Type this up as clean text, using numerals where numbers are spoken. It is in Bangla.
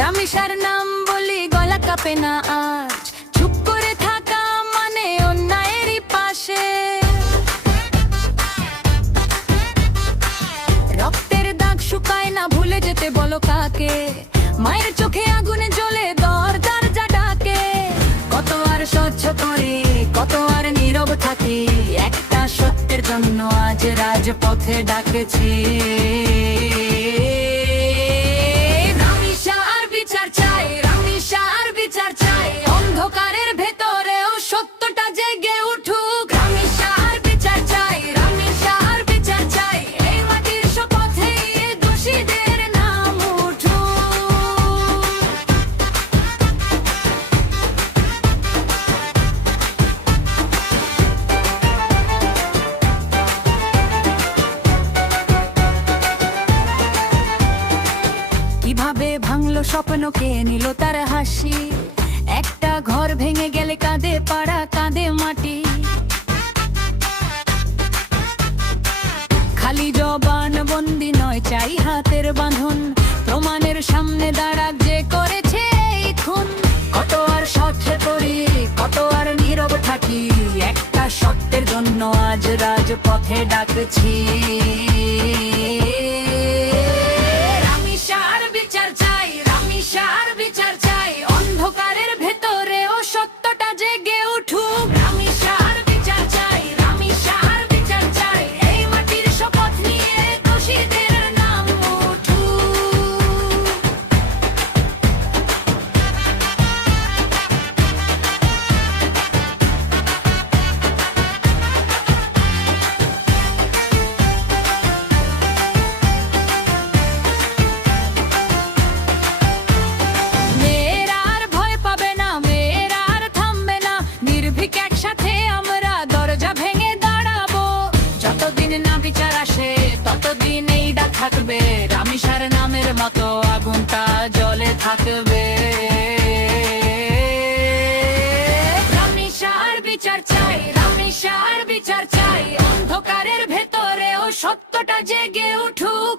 রামেশার নাম বলি গলা কাঁপে না আজ, চুপ করে থাকা মানে অন্যায়েরই পাশে। রক্তের দাগ শুকায় না, ভুলে যেতে বলো কাকে? মায়ের চোখে আগুনে জ্বলে দরজা ডাকে। কত আর সহ্য করি, কত আর নীরব থাকি, একটা সত্যের জন্য আজ রাজপথে ডাকেছি। রামেশার বিচার চাই, রামেশার বিচার চাই, অন্ধকারের ভেতরেও সত্যটা জেগে উঠুক। রামেশার বিচার চাই, রামেশার বিচার চাই, এই মাটির শপথে দোষীদের নাম উঠুক। কিভাবে ভাঙলো স্বপ্ন, কে নিল তার হাসি? একটা ঘর ভেঙে গেলে কাঁদে পাড়া, কাঁদে মাটি। খালি জবান বন্দি নয়, চাই হাতের বাঁধন, প্রমাণের সামনে দাঁড়াক যে করেছে এই খুন। কত আর সহ্য করি, কত আর নীরব থাকি, একটা সত্যের জন্য আজ রাজপথে ডাকছি। রামেশার বিচার চাই, রামেশার বিচার চাই, অন্ধকারের ভেতরেও সত্যটা জেগে উঠুক। রামেশার বিচার চাই, রামেশার বিচার চাই, এই মাটির শপথ নিয়ে দোষীদের নাম উঠুক। মেয়েরা আর ভয় পাবে না, মেয়েরা আর থামবে না, নির্ভীক একসাথে আমরা দরজা ভেঙে দাঁড়াবো। যতদিন না বিচার আসে ততদিন এই ডাক থাকবে, রামেশার নামের মতো আগুনটা জ্বলে থাকবে। রামেশার বিচার চাই, রামেশার বিচার চাই, অন্ধকারের ভেতরেও সত্যটা জেগে উঠুক।